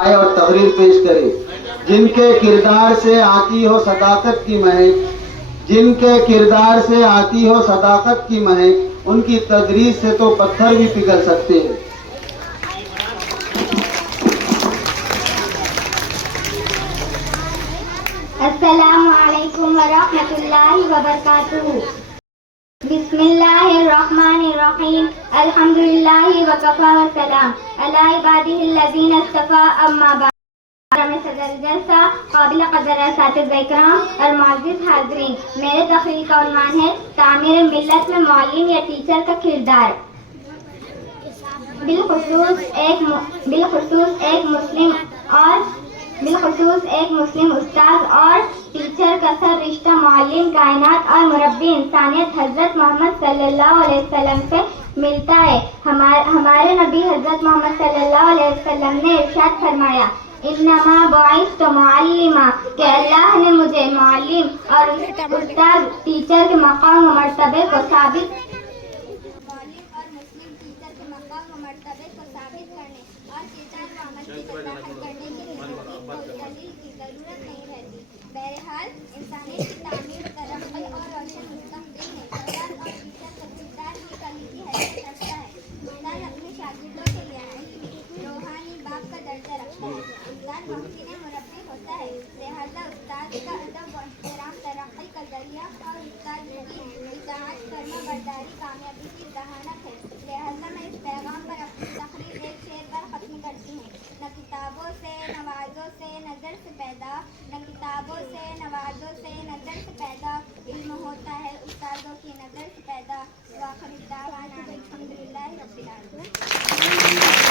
فرمائے اور تقریر پیش کرے. جن کے کردار سے آتی ہو صداقت کی مہک، جن کے کردار سے آتی ہو صداقت کی مہک، ان کی تدریس سے تو پتھر بھی پگھل سکتے ہیں. السلام علیکم ورحمۃ اللہ وبرکاتہ. بسم اللہ الرحمن الرحیم. الحمد للہ وکفی وسلام علی عبادہ الذین اصطفی. اما بعد. میں صدر جلسہ، قابل قدر اساتذہ اکرام اور معزز حاضرین، میرے تقریر کا عنوان ہے تعمیر ملت میں معلم یا ٹیچر کا کردار. بالخصوص ایک مسلم استاد اور ٹیچر کا سر رشتہ معلم کائنات اور مربی انسانیت حضرت محمد صلی اللہ علیہ وسلم سے ملتا ہے. ہمارے نبی حضرت محمد صلی اللہ علیہ وسلم نے ارشاد فرمایا انما بعثت معلما، کہ اللہ نے مجھے معلم اور استاد ٹیچر کے مقام و مرتبے کو ثابت کرنے اور کردار و عمل کی وضاحت کرنے کے لیے کوئی دلیل کی ضرورت نہیں رہتی. بہرحال انسانیت کی تعمیر، ترقی اور روشن مستقبل میں استاد اور ٹیچر کا کردار بھی کلیدی حیثیت رکھتا ہے. استاد اپنے شاگردوں کے لیے روحانی باپ کا درجہ رکھتا ہے. استاد محسن مربی ہوتا ہے، لہذا استاد کا ادب و احترام ترقی کا ذریعہ اور استاد کی اطاعت فرما برداری کامیابی کی ضمانت ہے. لہذا میں اس پیغام پر اپنی تقریر ایک شعر پر ختم کرتی ہوں. نہ کتابوں سے نوازوں سے نظر سے پیدا، نہ کتابوں سے نوازوں سے نظر سے پیدا، علم ہوتا ہے استادوں کی نظر سے پیدا. وآخر دعوانا الحمدللہ رب العالمین.